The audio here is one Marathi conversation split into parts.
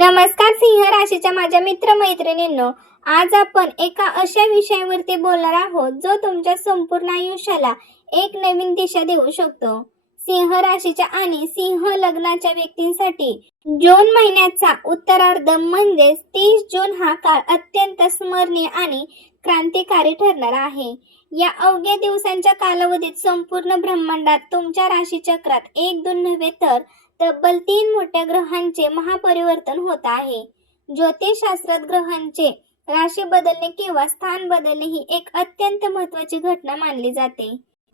नमस्कार सिंह राशीच्या माझ्या मित्रमैत्रिणींनो, आज आपण एका अशा विषयावरती बोलणार आहोत जो तुमच्या संपूर्ण आयुष्याला एक नवीन दिशा देऊ शकतो. सिंह राशीच्या आणि सिंह लग्नाच्या व्यक्तींसाठी जून महिन्याचा उत्तरार्ध म्हणजेच 30 जून हा काळ अत्यंत स्मरणीय आणि क्रांतिकारी ठरणार आहे. या अवघ्या दिवसांच्या कालावधीत संपूर्ण ब्रह्मांडात तुमच्या राशीचक्रात एक दोन नव्हे तर तब्बल 3 मोठ्या ग्रहांचे महापरिवर्तन होत आहे. ज्योतिषशास्त्रात ग्रहांचे राशी बदलणे किंवा स्थान बदलणे ही एक अत्यंत महत्त्वाची घटना मानली जाते.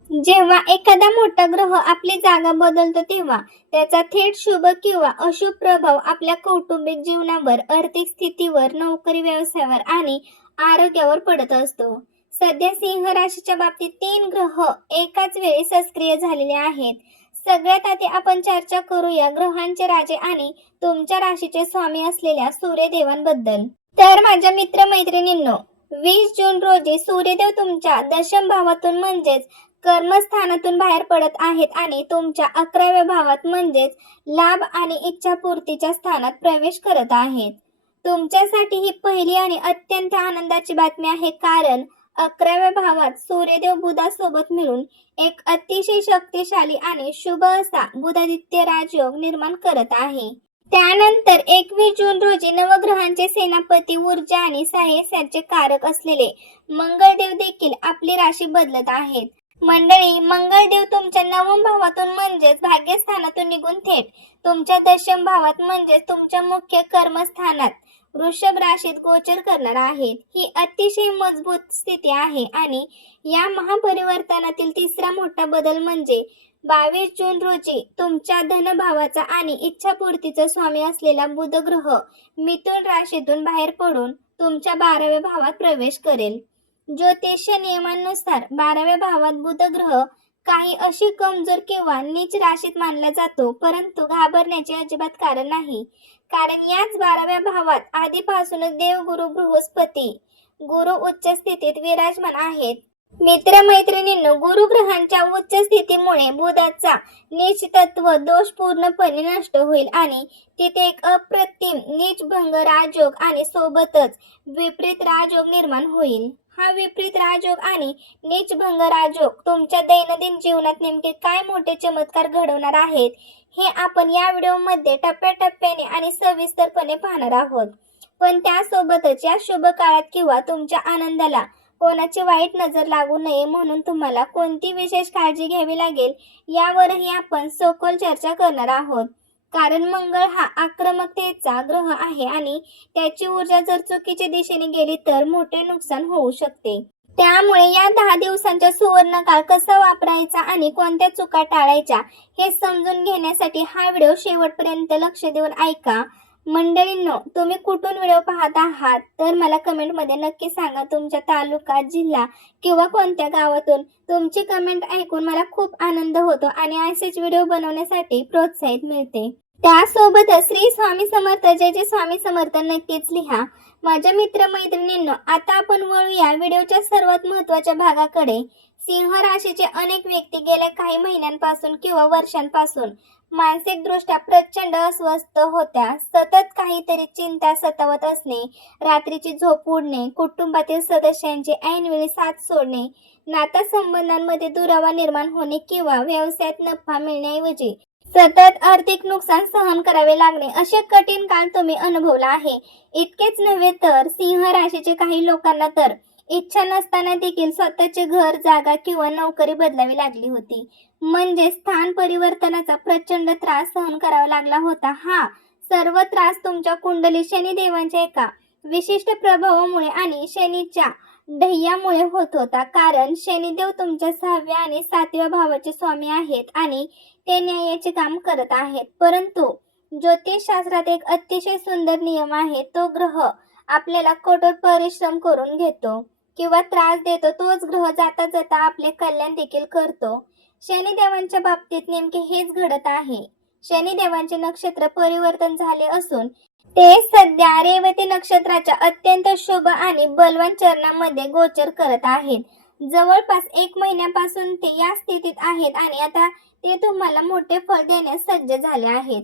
जेव्हा एखादा मोठा ग्रह आपली जागा बदलतो तेव्हा त्याचा थेट शुभ किंवा अशुभ प्रभाव आपल्या कौटुंबिक जीवनावर, आर्थिक स्थितीवर, नोकरी व्यवसायावर आणि आरोग्यावर पडत असतो. सध्या सिंह राशीच्या बाबतीत 3 ग्रह एकाच वेळी सक्रिय झालेले आहेत. सगळ्यात आधी आपण चर्चा करूया ग्रहांचे राजे आणि तुमच्या राशीचे स्वामी असलेल्या सूर्यदेवांबद्दल. तर माझ्या मित्रमैत्रिणींनो, 20 जून रोजी सूर्यदेव तुमच्या दशम भावातून म्हणजेच कर्मस्थानातून बाहेर पडत आहेत आणि तुमच्या 11व्या भावात म्हणजेच लाभ आणि इच्छापूर्तीच्या स्थानात प्रवेश करत आहेत. तुमच्यासाठी ही पहिली आणि अत्यंत आनंदाची बातमी आहे, कारण 11व्या भावात सूर्यदेव बुधासोबत मिळून एक अतिशय शक्तिशाली आणि शुभ असा बुधादित्य राजयोग निर्माण करत आहे. त्यानंतर 21 जून रोजी नवग्रहांचे सेनापती, ऊर्जा आणि साहसाचे कारक असलेले मंगळदेव देखील आपली राशी बदलत आहेत. मंडळी, मंगळदेव तुमच्या 9व्या भावातून म्हणजेच भाग्यस्थानातून निघून थेट तुमच्या दशम भावात म्हणजेच तुमच्या मुख्य कर्मस्थानात वृषभ राशीत गोचर करणार आहेत. ही अतिशय मजबूत स्थिती आहे आणि या महापरिवर्तनातील तिसरा मोठा बदल म्हणजे 22 जून रोजी तुमच्या धनभावाचा आणि इच्छापूर्तीचा स्वामी असलेला बुध ग्रह मिथुन राशीतून बाहेर पडून तुमच्या 12व्या भावात प्रवेश करेल. ज्योतिषीय नियमांनुसार 12व्या भावात बुध ग्रह काही अशी कमजोर किंवा नीच राशीत मानला जातो, परंतु घाबरण्याचे अजिबात कारण नाही, कारण याच 12व्या भावात आधीपासूनच देवगुरु बृहस्पती गुरु उच्च स्थितीत विराजमान आहेत. मित्रमैत्रिणींनो, गुरु ग्रहांच्या उच्च स्थितीमुळे बुधाचा नीच तत्व दोष पूर्णपणे नष्ट होईल आणि तिथे एक अप्रतिम नीचभंग राजयोग आणि सोबतच विपरीत राजयोग निर्माण होईल. हा विपरीत राजयोग आणि नीचभंग राजयोग तुमच्या दैनंदिन जीवनात नेमके काय मोठे चमत्कार घडवणार आहेत हे आपण या व्हिडिओमध्ये टप्प्याटप्प्याने आणि सविस्तरपणे पाहणार आहोत. पण त्यासोबतच या शुभ काळात किंवा तुमच्या आनंदाला कोणाची वाईट नजर लागू नये म्हणून तुम्हाला कोणती विशेष काळजी घ्यावी लागेल यावरही आपण सखोल चर्चा करणार आहोत. कारण मंगळ हा आक्रमकतेचा ग्रह आहे आणि त्याची ऊर्जा जर चुकीच्या दिशेने गेली तर मोठे नुकसान होऊ शकते. त्यामुळे या 10 दिवसांचा सुवर्ण काळ कसा वापरायचा आणि कोणत्या चुका टाळायच्या हे समजून घेण्यासाठी हा व्हिडिओ शेवटपर्यंत लक्ष देऊन ऐका. मंडळींनो, तुम्ही कुठून व्हिडिओ पाहत आहात तर मला कमेंटमध्ये नक्की सांगा तुमच्या तालुका, जिल्हा किंवा कोणत्या गावातून. तुमची कमेंट ऐकून मला खूप आनंद होतो आणि असेच व्हिडिओ बनवण्यासाठी प्रोत्साहित मिळते. त्यासोबतच श्री स्वामी समर्थ, जय जय स्वामी समर्थ नक्कीच लिहा. माझ्या मित्रमैत्रिणींनो, आता आपण वळूया व्हिडिओच्या सर्वात महत्त्वाच्या भागाकडे. सिंह राशीचे अनेक व्यक्ती गेल्या काही महिन्यांपासून किंवा वर्षांपासून मानसिकदृष्ट्या प्रचंड अस्वस्थ होत्या. सतत काहीतरी चिंता सतावत असणे, रात्रीची झोप उडणे, कुटुंबातील सदस्यांचे ऐनवेळी साथ सोडणे, नातेसंबंधांमध्ये दुरावा निर्माण होणे किंवा व्यवसायात नफा मिळण्याऐवजी सतत आर्थिक नुकसान सहन करावे लागणे असे कठीण काळ तुम्ही अनुभवला आहे. इतकेच नव्हे तर सिंह राशीचे काही लोकांना तर इच्छा नसताना देखील स्वतःचे घर, जागा किंवा नोकरी बदलावी लागली होती. म्हणजे स्थान परिवर्तनाचा प्रचंड त्रास सहन करावा लागला होता. हा सर्व त्रास तुमच्या कुंडली शनिदेवांच्या एका विशिष्ट प्रभावामुळे आणि शनीच्या ढय्यामुळे होत होता. कारण शनिदेव तुमच्या 6व्या आणि 7व्या भावाचे स्वामी आहेत आणि ते न्यायाचे काम करत आहेत. परंतु ज्योतिषशास्त्रात एक अतिशय सुंदर नियम आहे. तो ग्रह आपल्याला कठोर परिश्रम करून घेतो किंवा त्रास देतो, तोच ग्रह जाता जाता आपले कल्याण देखील करतो. शनिदेवांच्या बाबतीत नेमके हेच घडत आहे. शनिदेवांचे नक्षत्र परिवर्तन झाले असून ते सध्या रेवती नक्षत्राच्या अत्यंत शुभ आणि बलवान चरणामध्ये गोचर करत आहेत. जवळपास 1 महिन्यापासून ते या स्थितीत आहेत आणि आता ते तुम्हाला मोठे फळ देण्यास सज्ज झाले आहेत.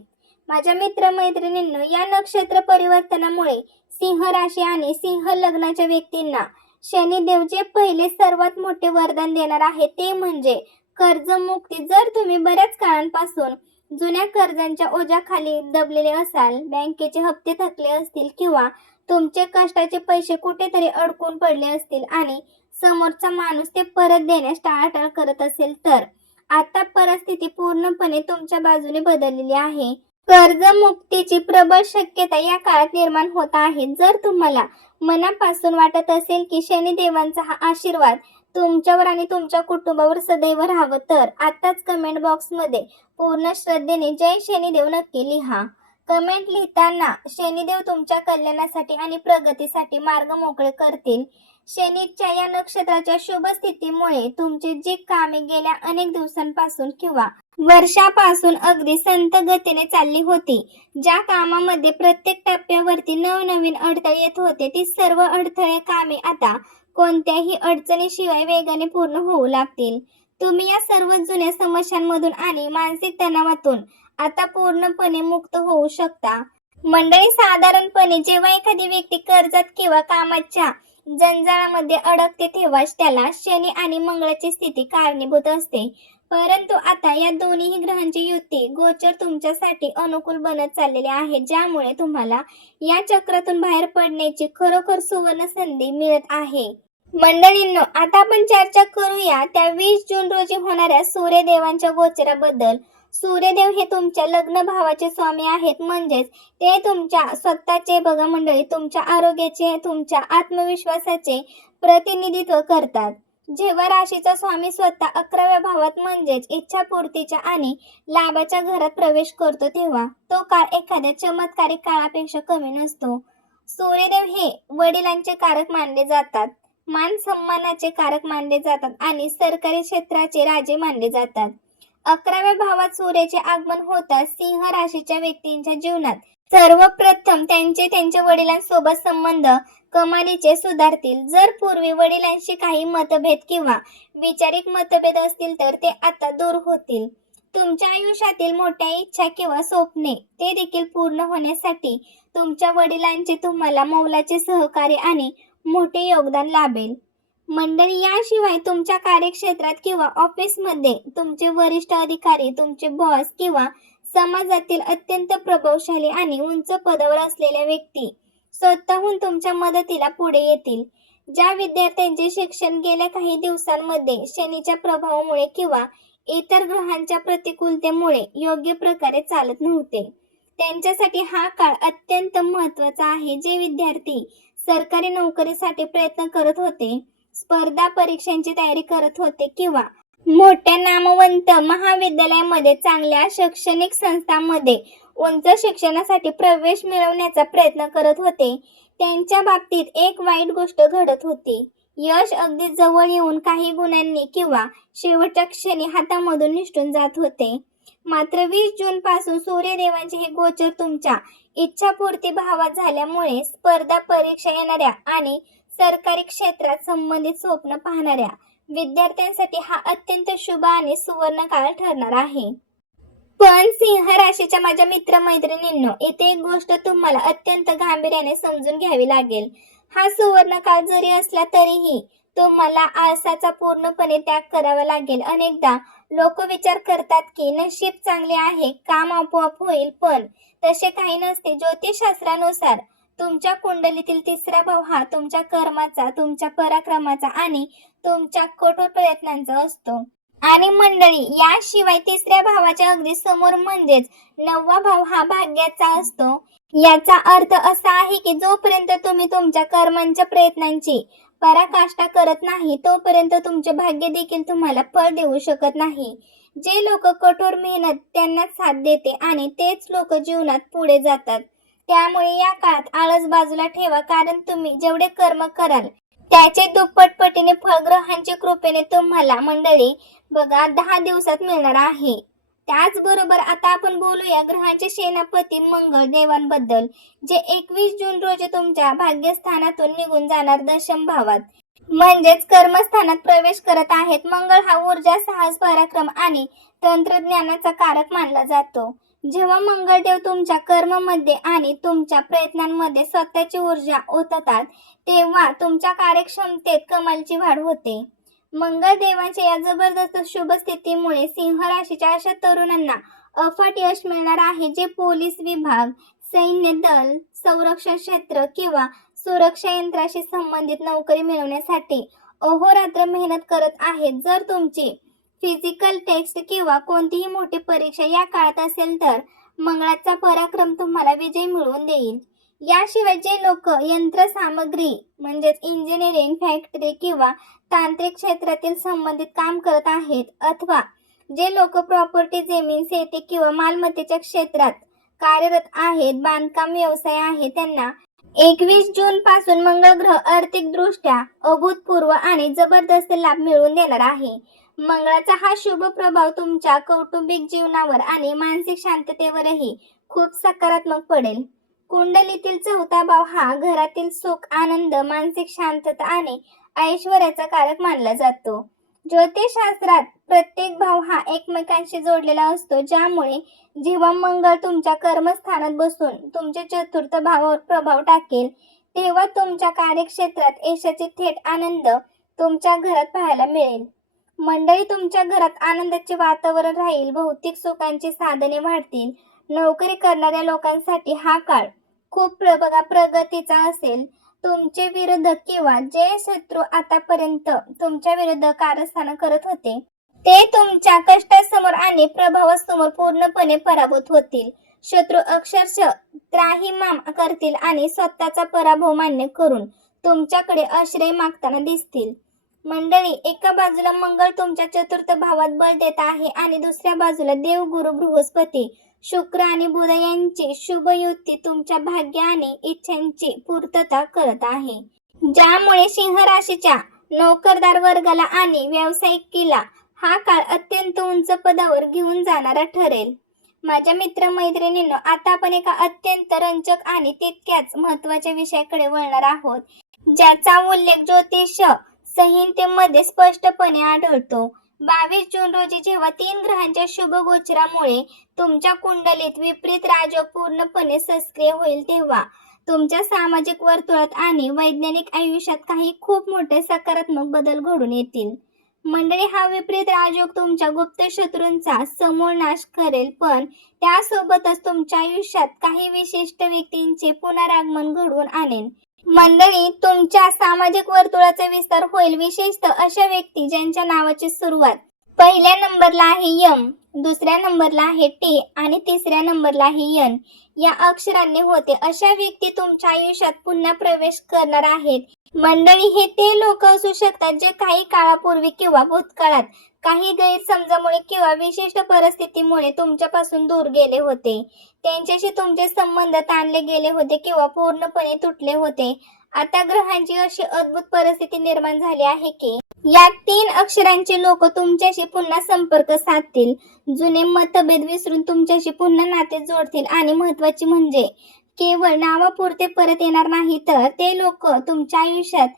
माझ्या मित्रमैत्रिणींनो, या नक्षत्र परिवर्तनामुळे सिंह राशी आणि सिंह लग्नाच्या व्यक्तींना शनिदेव जे पहिले सर्वात मोठे वरदान देणार आहे ते म्हणजे कर्जमुक्ती. जर तुम्ही बऱ्याच काळांपासून जुन्या कर्जांच्या ओझ्याखाली दबलेले असाल, बँकेचे हप्ते थकले असतील किंवा तुमचे कष्टाचे पैसे कुठेतरी अडकून पडले असतील आणि समोरचा माणूस ते परत देण्यास टाळाटाळ करत असेल, तर आता परिस्थिती पूर्णपणे तुमच्या बाजूने बदललेली आहे. कर्जमुक्तीची प्रबळ शक्यता या काळात निर्माण होत आहे. जर तुम्हाला मनापासून वाटत असेल की शनिदेवांचा हा आशीर्वाद तुमच्यावर आणि तुमच्या कुटुंबावर सदैव राहावं, तर आताच कमेंट बॉक्समध्ये पूर्ण श्रद्धेने जय शनिदेव नक्की लिहा. कमेंट लिहिताना शनिदेव तुमच्या कल्याणासाठी आणि प्रगतीसाठी मार्ग मोकळे करतील. शनीच्या या नक्षत्राच्या शुभ स्थितीमुळे तुमची जी कामे गेल्या अनेक दिवसांपासून किंवा वर्षापासून अगदी संत गतीने चालली होती, ज्या कामामध्ये प्रत्येक टप्प्यावरती नवनवीन अडथळे येत होते, ती सर्व अडथळे कामे आता कोणत्याही अडचणीशिवाय वेगाने पूर्ण होऊ लागतील. तुम्ही या सर्व जुन्या समस्यांमधून आणि मानसिक तणावातून आता पूर्णपणे मुक्त होऊ शकता. मंडळी, साधारणपणे जेव्हा एखादी व्यक्ती कर्जात किंवा कामाच्या जंजाळामध्ये अडकते तेव्हाच त्याला शनी आणि मंगळाची स्थिती कारणीभूत असते. परंतु आता या दोन्ही ग्रहांची युती गोचर तुमच्यासाठी अनुकूल बनत चाललेले आहे, ज्यामुळे तुम्हाला या चक्रातून बाहेर पडण्याची खरोखर सुवर्ण संधी मिळत आहे. मंडळींनो, आता आपण चर्चा करूया त्या 20 जून रोजी होणाऱ्या सूर्यदेवांच्या गोचराबद्दल. सूर्यदेव हे तुमच्या लग्न भावाचे स्वामी आहेत, म्हणजेच ते तुमच्या स्वतःचे बघा मंडळी, तुमच्या आरोग्याचे, तुमच्या आत्मविश्वासाचे प्रतिनिधित्व करतात. जेव्हा राशीचा स्वामी स्वतः 11व्या भावात म्हणजेच इच्छापूर्तीच्या आणि लाभाच्या घरात प्रवेश करतो, तेव्हा तो काळ एखाद्या चमत्कारिक काळापेक्षा कमी नसतो. सूर्यदेव हे वडिलांचे कारक मानले जातात, मान सन्मानाचे कारक मानले जातात आणि सरकारी क्षेत्राचे राजे मानले जातात. 11व्या भावात सूर्याचे आगमन होताच सिंह राशीच्या व्यक्तींच्या जीवनात सर्वप्रथम त्यांच्या वडिलांसोबत संबंध कमालीचे सुधारतील. जर पूर्वी वडिलांशी काही मतभेद किंवा वैचारिक मतभेद असतील, तर ते आता दूर होतील. तुमच्या आयुष्यातील मोठ्या इच्छा किंवा स्वप्ने ते देखील पूर्ण होण्यासाठी तुमच्या वडिलांचे तुम्हाला मोलाचे सहकार्य आणि मोठे योगदान लाभेल. मंडळी, याशिवाय तुमच्या कार्यक्षेत्रात किंवा ऑफिसमध्ये तुमचे वरिष्ठ अधिकारी, तुमचे बॉस किंवा समाजातील अत्यंत प्रभावशाली आणि उंच पदावर असलेल्या व्यक्ती स्वतःहून तुमच्या मदतीला पुढे येतील. ज्या विद्यार्थ्यांचे शिक्षण गेल्या काही दिवसांमध्ये शनीच्या प्रभावामुळे किंवा इतर ग्रहांच्या प्रतिकूलतेमुळे योग्य प्रकारे चालत नव्हते, त्यांच्यासाठी हा काळ अत्यंत महत्त्वाचा आहे. जे विद्यार्थी सरकारी नोकरीसाठी प्रयत्न करत होते, स्पर्धा परीक्षांची तयारी करत होते किंवा मोठ्या नामवंत महाविद्यालयामध्ये, चांगल्या शैक्षणिक संस्थांमध्ये उच्च शिक्षणासाठी प्रवेश मिळवण्याचा प्रयत्न करत होते, त्यांच्या बाबतीत एक वाईट गोष्ट घडत होती. यश अगदी जवळ येऊन काही गुणांनी किंवा शेवटच्या क्षणी हातामधून निसटून जात होते. मात्र 20 जून पासून सूर्यदेवांचे हे गोचर तुमच्या इच्छापूर्ती भावात झाल्यामुळे स्पर्धा परीक्षा येणाऱ्या आणि सरकारी क्षेत्रात संबंधित स्वप्न पाहणाऱ्या विद्यार्थ्यांसाठी हा अत्यंत शुभ आणि सुवर्ण काळ ठरणार आहे. पण सिंह राशीच्या माझ्या मित्रमैत्रिणींनो, इथे एक गोष्ट तुम्हाला अत्यंत गांभीर्याने समजून घ्यावी लागेल. हा सुवर्ण काळ जरी असला तरीही तुम्हाला आळसाचा पूर्णपणे त्याग करावा लागेल. अनेकदा लोक विचार करतात की नशीब चांगले आहे, काम आपोआप होईल, पण तसे काही नसते. ज्योतिषशास्त्रानुसार तुमच्या कुंडलीतील 3रा भाव हा तुमच्या कर्माचा, तुमच्या पराक्रमाचा आणि तुमच्या कठोर प्रयत्नांचा असतो. आणि मंडळी, याशिवाय 3ऱ्या भावाच्या अगदी समोर म्हणजेच 9वा भाव हा भाग्याचा असतो. याचा अर्थ असा आहे की जोपर्यंत तुम्ही तुमच्या कर्मांच्या प्रयत्नांची पराकाष्ठा करत नाही, तोपर्यंत तुमचे भाग्य देखील तुम्हाला फळ देऊ शकत नाही. जे लोक कठोर मेहनत त्यांना साथ देते आणि तेच लोक जीवनात पुढे जातात. त्यामुळे या काळात आळस बाजूला ठेवा, कारण तुम्ही जेवढे कर्म कराल त्याचे दुप्पट पटीने फळ ग्रहांच्या कृपेने तुम्हाला मंडळी बघा 10 दिवसात मिळणार आहे. त्याचबरोबर आता आपण बोलूया ग्रहांचे सेनापती मंगळ देवांबद्दल, जे 21 जून रोजी तुमच्या भाग्यस्थानातून निघून जाणार दशम भावात म्हणजेच कर्मस्थानात प्रवेश करत आहेत. मंगळ हा ऊर्जा, साहस, पराक्रम आणि तंत्रज्ञानाचा कारक मानला जातो. जेव्हा मंगळदेव तुमच्या कर्मामध्ये आणि तुमच्या प्रयत्नांमध्ये स्वतःची ऊर्जा ओततात तेव्हा तुमच्या कार्यक्षमतेत कमालीची वाढ होते. मंगळदेवांच्या या जबरदस्त शुभ स्थितीमुळे सिंह राशीच्या अशा तरुणांना अफाट यश मिळणार आहे जे पोलीस विभाग, सैन्य दल, संरक्षण क्षेत्र किंवा सुरक्षा यंत्राशी संबंधित नोकरी मिळवण्यासाठी अहोरात्र मेहनत करत आहेत. जर तुमची फिजिकल टेस्ट किंवा कोणतीही मोठी परीक्षा या काळात असेल तर मंगळाचा पराक्रम तुम्हाला विजय मिळवून देईल. याशिवाय जे लोक यंत्रसामग्री म्हणजेच इंजिनिअरिंग, फॅक्टरी किंवा तांत्रिक क्षेत्रातील संबंधित काम करत आहेत अथवा जे लोक प्रॉपर्टी, जमीन, शेती किंवा मालमत्तेच्या क्षेत्रात कार्यरत आहेत, बांधकाम व्यवसाय आहे, त्यांना 21 जून पासून मंगळ ग्रह आर्थिकदृष्ट्या अभूतपूर्व आणि जबरदस्त लाभ मिळवून देणार आहे. मंगळाचा हा शुभ प्रभाव तुमच्या कौटुंबिक जीवनावर आणि मानसिक शांततेवरही खूप सकारात्मक पडेल. कुंडलीतील 4था भाव हा घरातील सुख, आनंद, मानसिक शांतता आणि ऐश्वर्याचा कारक मानला जातो. ज्योतिषशास्त्रात प्रत्येक भाव हा एकमेकांशी जोडलेला असतो, ज्यामुळे जेव्हा मंगळ तुमच्या कर्मस्थानात बसून तुमच्या 4थ भावावर प्रभाव टाकेल तेव्हा तुमच्या कार्यक्षेत्रात यशाचे थेट आनंद तुमच्या घरात पाहायला मिळेल. मंडळी, तुमच्या घरात आनंदाचे वातावरण राहील, भौतिक सुखांची साधने वाढतील. नोकरी करणाऱ्या लोकांसाठी हा काळ खूप प्रगतीचा असेल. तुमचे विरोधक किंवा जे शत्रू आतापर्यंत तुमच्या विरुद्ध कारस्थान करत होते ते तुमच्या कष्टासमोर आणि प्रभावासमोर पूर्णपणे पराभूत होतील. शत्रू अक्षरशः त्राहिमाम करतील आणि स्वतःचा पराभव मान्य करून तुमच्याकडे आश्रय मागताना दिसतील. मंडळी, एका बाजूला मंगळ तुमच्या 4थ भावात बळ देत आहे आणि दुसऱ्या बाजूला देव, गुरु, बृहस्पती, शुक्र आणि बुध यांची शुभ युती तुमच्या भाग्य आणि इच्छांची पूर्तता करत आहे, ज्यामुळे सिंह राशीच्या नोकरदार वर्गाला आणि व्यावसायिकीला हा काळ अत्यंत उंच पदावर घेऊन जाणारा ठरेल. माझ्या मित्रमैत्रिणींनो, आता आपण एका अत्यंत रंजक आणि तितक्याच महत्त्वाच्या विषयाकडे वळणार आहोत, ज्याचा उल्लेख ज्योतिष संहितेमध्ये स्पष्टपणे आढळतो. 22 जून रोजी जेव्हा 3 ग्रहांच्या शुभ गोचरामुळे तुमच्या कुंडलीत विपरीत राजयोग पूर्णपणे सक्रिय होईल तेव्हा तुमच्या सामाजिक वर्तुळात आणि वैज्ञानिक आयुष्यात काही खूप मोठे सकारात्मक बदल घडून येतील. मंडळी, हा विपरीत राजयोग तुमच्या गुप्त शत्रूंचा समूळ नाश करेल, पण त्यासोबतच तुमच्या आयुष्यात काही विशिष्ट व्यक्तींचे पुनरागमन घडवून आणेल. मंडळी, तुमच्या सामाजिक वर्तुळाचा विस्तार होईल, विशेषतः अशा व्यक्ती ज्यांच्या नावाची सुरुवात पहिल्या नंबरला आहे यम, दुसऱ्या नंबरला आहे टी आणि तिसऱ्या नंबरला आहे एन या अक्षरांनी होते. अशा व्यक्ती तुमच्या आयुष्यात पुन्हा प्रवेश करणार आहेत. मंडळी, हे ते लोक असू शकतात जे काही काळापूर्वी किंवा भूतकाळात काही गैरसमजामुळे किंवा विशिष्ट परिस्थितीमुळे तुमच्यापासून दूर गेले होते. त्यांच्याशी तुमचे संबंध ताणले गेले होते किंवा पूर्णपणे तुटले होते. आता ग्रहांची अशी अद्भुत परिस्थिती निर्माण झाली आहे की या 3 अक्षरांचे लोक तुमच्याशी पुन्हा संपर्क साधतील, जुने मतभेद विसरून तुमच्याशी पुन्हा नाते जोडतील आणि महत्त्वाचे म्हणजे केवळ नावापुरते परत येणार नाही, तर ते लोक तुमच्या आयुष्यात,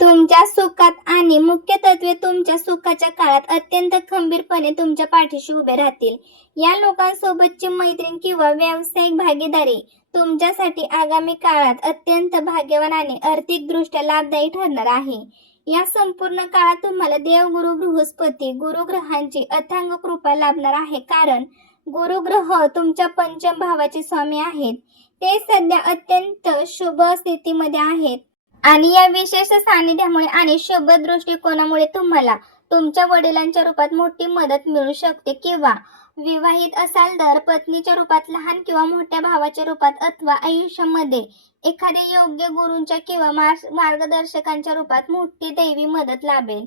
तुमच्या सुखात आणि मुख्य तत्वे तुमच्या सुखाच्या काळात अत्यंत खंबीरपणे तुमच्या पाठीशी उभे राहतील. या लोकांसोबतची मैत्रीण किंवा व्यावसायिक भागीदारी तुमच्यासाठी आगामी काळात अत्यंत भाग्यवान आणि आर्थिकदृष्ट्या लाभदायी ठरणार आहे. या संपूर्ण काळात तुम्हाला देव, गुरु, बृहस्पती, गुरुग्रहांची अथांग कृपा लाभणार आहे, कारण गुरुग्रह तुमच्या 5म भावाचे स्वामी आहेत. ते सध्या अत्यंत शुभ स्थितीमध्ये आहेत आणि या विशेष सानिध्यामुळे आणि शुभ दृष्टिकोनामुळे तुम्हाला तुमच्या वडिलांच्या रूपात मोठी मदत मिळू शकते, किंवा विवाहित असाल तर पत्नीच्या रूपात, लहान किंवा मोठ्या भावाच्या रूपात अथवा आयुष्यामध्ये एखाद्या योग्य गुरूंच्या किंवा मार्गदर्शकांच्या रूपात मोठी दैवी मदत लाभेल.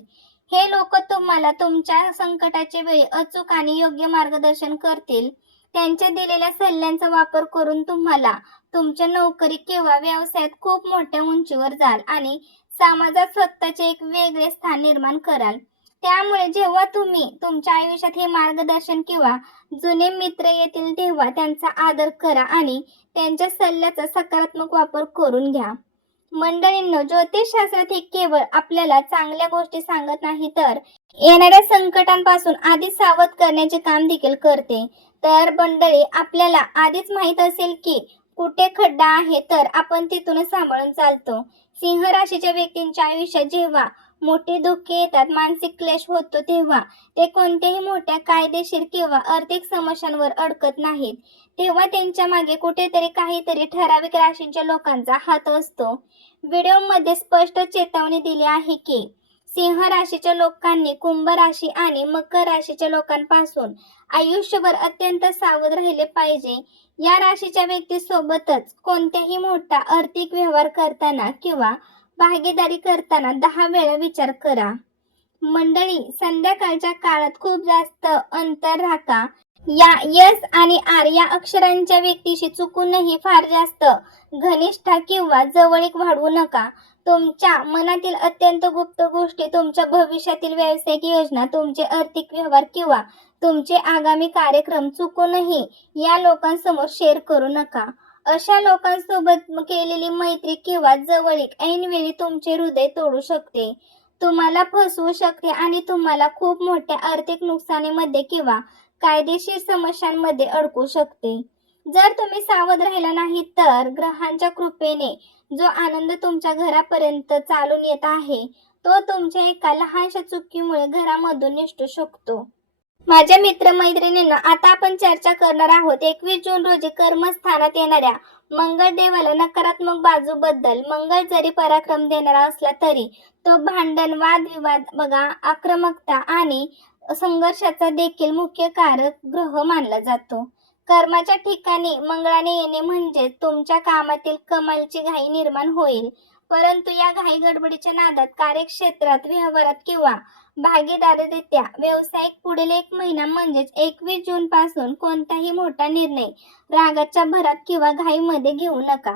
हे लोक तुम्हाला तुमच्या संकटाच्या वेळी अचूक आणि योग्य मार्गदर्शन करतील. त्यांच्या दिलेल्या सल्ल्यांचा वापर करून तुम्हाला तुमच्या नोकरी किंवा व्यवसायात खूप मोठ्या उंचीवर जाल आणि समाजात स्वतःचे एक वेगळे स्थान निर्माण कराल. त्यामुळे जेव्हा तुम्ही तुमच्या आयुष्यात हे मार्गदर्शन किंवा जुने मित्र येतील तेव्हा त्यांचा आदर करा आणि त्यांच्या सल्ल्याचा सकारात्मक वापर करून घ्या. मंडळींनो, ज्योतिषशास्त्रात हे केवळ आपल्याला चांगल्या गोष्टी सांगत नाही, तर येणाऱ्या संकटांपासून आधी सावध करण्याचे काम देखील करते. तर मंडळी, आपल्याला आधीच माहित असेल की कुठे खड्डा आहे, तर आपण तिथूनच सांभाळून चालतो. सिंह राशीच्या व्यक्तींच्या आयुष्यात जेव्हा मोठे धोके येतात, मानसिक क्लेश होतो, तेव्हा ते कोणत्याही मोठ्या कायदेशीर किंवा आर्थिक समस्यांवर अडकत नाहीत. तेव्हा त्यांच्या मागे कुठेतरी काहीतरी ठराविक राशींच्या लोकांचा हात असतो. व्हिडिओमध्ये स्पष्ट चेतावणी दिली आहे की सिंह राशीच्या लोकांनी कुंभ राशी आणि मकर राशीच्या लोकांपासून आयुष्यभर अत्यंत सावध राहिले पाहिजे. या राशीच्या व्यक्तीसोबतच कोणत्याही मोठा आर्थिक व्यवहार करताना किंवा भागीदारी करताना 10 वेळा विचार करा. मंडळी, संध्याकाळच्या काळात खूप जास्त अंतर राखा. या यस आणि आर या अक्षरांच्या व्यक्तीशी चुकूनही फार जास्त घनिष्ठा किंवा जवळीक वाढवू नका. तुमच्या मनातील अत्यंत गुप्त गोष्टी, तुमच्या भविष्यातील व्यावसायिक योजना, तुमचे आर्थिक व्यवहार किंवा तुमचे आगामी कार्यक्रम चुकूनही या लोकांसमोर शेअर करू नका. अशा लोकांसोबत केलेली मैत्री किंवा जवळीक ऐनवेळी तुमचे हृदय तोडू शकते, तुम्हाला फसवू शकते आणि तुम्हाला खूप मोठ्या आर्थिक नुकसानीमध्ये किंवा कायदेशीर समस्यांमध्ये अडकू शकते. जर तुम्ही सावध राहिला नाही तर ग्रहांच्या कृपेने जो आनंद तुमच्या घरापर्यंत चालून येत आहे, तो तुमच्या एका लहानशा चुकीमुळे घरामधून निसटू शकतो. माझ्या मित्रमैत्रिणींना, आता आपण चर्चा करणार आहोत 21 जून रोजी कर्मस्थानात येणाऱ्या मंगळ देवाला नकारात्मक बाजूबद्दल. मंगळ जरी पराक्रम देणारा असला तरी तो भांडण, वादविवाद, आक्रमकता आणि संघर्षाचा देखील मुख्य कारक ग्रह मानला जातो. कर्माच्या ठिकाणी मंगळाने येणे म्हणजे तुमच्या कामातील कमालीची घाई निर्माण होईल, परंतु या घाई गडबडीच्या नादात कार्यक्षेत्रात, व्यवहारात किंवा भागीदारीरित्या व्यावसायिक पुढील 1 महिना म्हणजेच 21 जून पासून कोणताही मोठा निर्णय रागाच्या भरात किंवा घाईमध्ये घेऊ नका.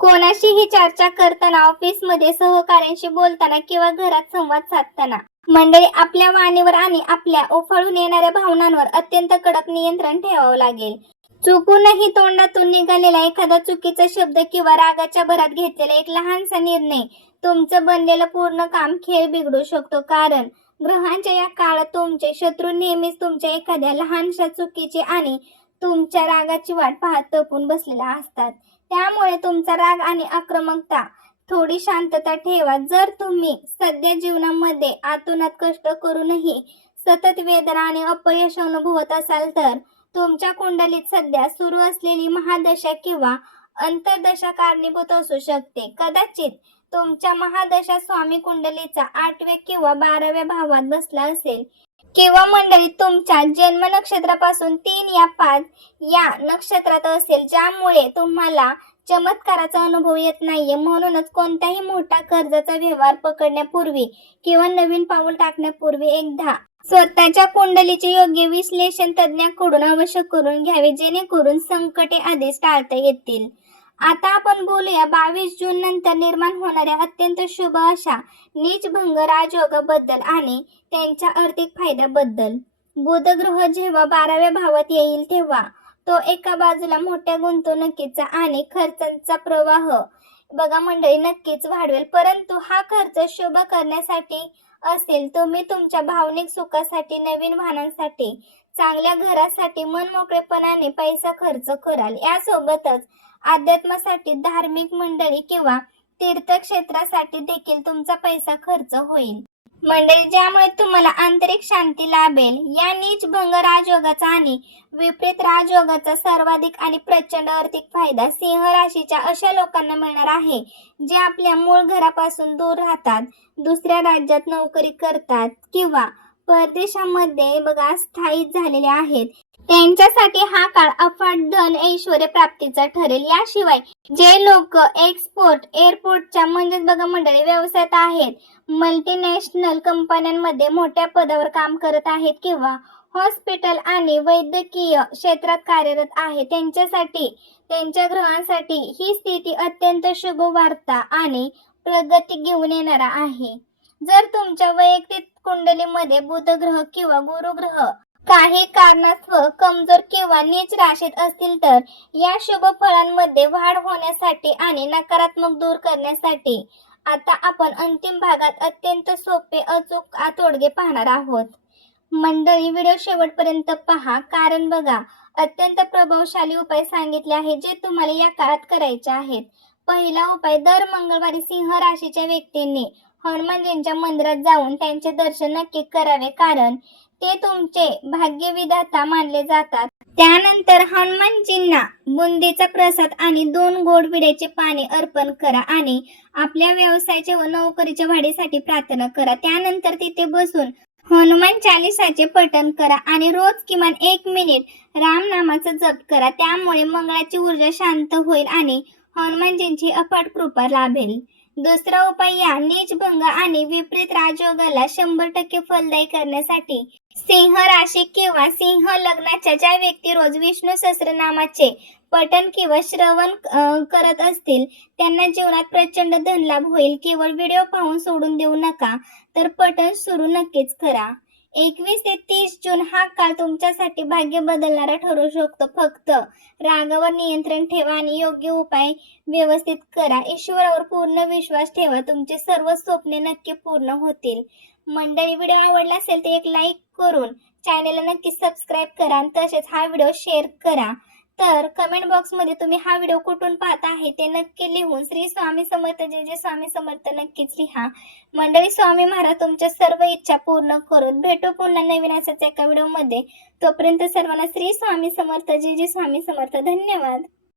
कोणाशीही चर्चा करताना, ऑफिसमध्ये सहकाऱ्यांशी बोलताना किंवा घरात संवाद साधताना मंडळी, आपल्या वाणीवर आणि आपल्या उफाळून येणाऱ्या भावनांवर अत्यंत कडक नियंत्रण ठेवावं लागेल. चुकूनही तोंडातून निघालेला एखादा चुकीचा शब्द किंवा रागाच्या भरात घेतलेला एक लहानसा निर्णय तुमचं बनलेलं पूर्ण काम खेळ बिघडू शकतो, कारण ग्रहांच्या या काळात तुमचे शत्रू नेहमीच तुमच्या एखाद्या लहानशा चुकीची आणि तुमच्या रागाची वाट पाहत टपून बसलेला असतात. त्यामुळे तुमचा राग आणि आक्रमकता थोडी शांतता ठेवा. जर तुम्ही सध्या जीवनामध्ये आतोनात कष्ट करूनही सतत वेदना आणि अपयश अनुभवत असाल, तर तुमच्या कुंडलीत सध्या सुरू असलेली महादशा किंवा अंतर्दशा कारणीभूत असू शकते. कदाचित तुमच्या महादशा स्वामी कुंडलीचा 8व्या किंवा 12व्या भावात बसला असेल, किंवा मंडळी तुमच्या जन्म नक्षत्रापासून 3 या 5 या नक्षत्रात असेल, ज्यामुळे तुम्हाला चमत्काराचा अनुभव येत नाहीये. म्हणूनच कोणताही मोठा कर्जाचा व्यवहार पकडण्यापूर्वी किंवा नवीन पाऊल टाकण्यापूर्वी एकदा स्वतःच्या कुंडलीचे योग्य विश्लेषण तज्ञाकडून अवश्य करून घ्यावे, जेणेकरून संकटे आधीच टाळता येतील. आता आपण बोलूया 22 जून नंतर निर्माण होणाऱ्या अत्यंत शुभ अशा नीचभंग राजयोगाबद्दल आणि त्यांच्या आर्थिक फायद्याबद्दल. बुध ग्रह जेव्हा 12व्या भावात येईल, तेव्हा तो एका बाजूला मोठ्या गुंतवणुकीचा आणि खर्चांचा प्रवाह मंडळी नक्कीच वाढवेल, परंतु हा खर्च शुभ करण्यासाठी असेल. तुम्ही तुमच्या भावनिक सुखासाठी, नवीन वाहनांसाठी, चांगल्या घरासाठी मनमोकळेपणाने पैसा खर्च कराल. यासोबतच अध्यात्मासाठी, धार्मिक मंडळी किंवा तीर्थक्षेत्रासाठी देखील तुमचा पैसा खर्च होईल मंडळी, ज्यामुळे तुम्हाला आंतरिक शांती लाभेल. या नीचभंग राजयोगाचा आणि विपरीत राजयोगाचा सर्वाधिक आणि प्रचंड आर्थिक फायदा सिंह राशीच्या अशा लोकांना मिळणार आहे, जे आपल्या मूळ घरापासून दूर राहतात, दुसऱ्या राज्यात नोकरी करतात किंवा परदेशामध्ये स्थायिक झालेले आहेत. त्यांच्यासाठी हा काळ अफाट धन ऐश्वर्य प्राप्तीचा ठरेल. याशिवाय जे लोक एक्सपोर्ट, एअरपोर्टच्या मंडळी व्यवसायात आहेत, मल्टीनॅशनल कंपन्यांमध्ये मोठ्या पदावर काम करत आहेत किंवा हॉस्पिटल आणि वैद्यकीय क्षेत्रात कार्यरत आहे, त्यांच्यासाठी, त्यांच्या ग्रहांसाठी ही स्थिती अत्यंत शुभ वार्ता आणि प्रगती घेऊन येणारा आहे. जर तुमच्या वैयक्तिक कुंडलीमध्ये बुध ग्रह किंवा गुरु ग्रह काही कारणास्तव कमजोर किंवा नीच राशीत असतील, तर या शुभ फळांमध्ये वाढ होण्यासाठी आणि नकारात्मक दूर करण्यासाठी आता आपण अंतिम भागात अत्यंत सोपे, अचूक तोडगे पाहणार आहोत. मंडळी, व्हिडिओ शेवटपर्यंत पहा, कारण अत्यंत प्रभावशाली उपाय सांगितले आहेत जे तुम्हाला या काळात करायचे आहेत. पहिला उपाय, दर मंगळवारी सिंह राशीच्या व्यक्तींनी हनुमानजींच्या मंदिरात जाऊन त्यांचे दर्शन नक्की करावे, कारण ते तुमचे भाग्यविधाता मानले जातात. त्यानंतर हनुमानजींना बुंदीचा प्रसाद आणि 2 गोड विड्याचे पाने अर्पण करा आणि आपल्या व्यवसायाच्या व नोकरीच्या वाढीसाठी प्रार्थना करा. त्यानंतर तिथे बसून हनुमान चालीसाचे पठण करा आणि रोज किमान 1 मिनिट रामनामाचा जप करा. त्यामुळे मंगळाची ऊर्जा शांत होईल आणि हनुमानजींची अफाट कृपा लाभेल. दुसरा उपाय, या नीचभंग आणि विपरीत राजयोगाला 100% फलदायी करण्यासाठी सिंह राशी किंवा सिंह लग्नाच्या ज्या व्यक्ती रोज विष्णू सहस्त्रनामाचे पठण किंवा श्रवण करत असतील त्यांना जीवनात प्रचंड धनलाभ होईल. केवळ व्हिडिओ पाहून सोडून देऊ नका, तर पठण सुरू नक्कीच करा. 21 ते 30 जून हा काळ तुमच्यासाठी भाग्य बदलणारा ठरू शकतो. फक्त रागावर नियंत्रण ठेवा आणि योग्य उपाय व्यवस्थित करा. ईश्वरावर पूर्ण विश्वास ठेवा. तुमचे सर्व स्वप्ने नक्की पूर्ण होतील. मंडळी, व्हिडिओ आवडला असेल तर एक लाईक करून चॅनलला नक्की सबस्क्राईब करा आणि तसेच हा व्हिडिओ शेअर करा. तर कमेंट बॉक्समध्ये तुम्ही हा व्हिडिओ कुठून पाहता आहे ते नक्की लिहून श्री स्वामी समर्थ जय जय स्वामी समर्थ नक्कीच लिहा. मंडळी, स्वामी महाराज तुमच्या सर्व इच्छा पूर्ण करून भेटू पुन्हा नवीन असाच एका व्हिडिओमध्ये. तोपर्यंत सर्वांना श्री स्वामी समर्थ जय जय स्वामी समर्थ. धन्यवाद.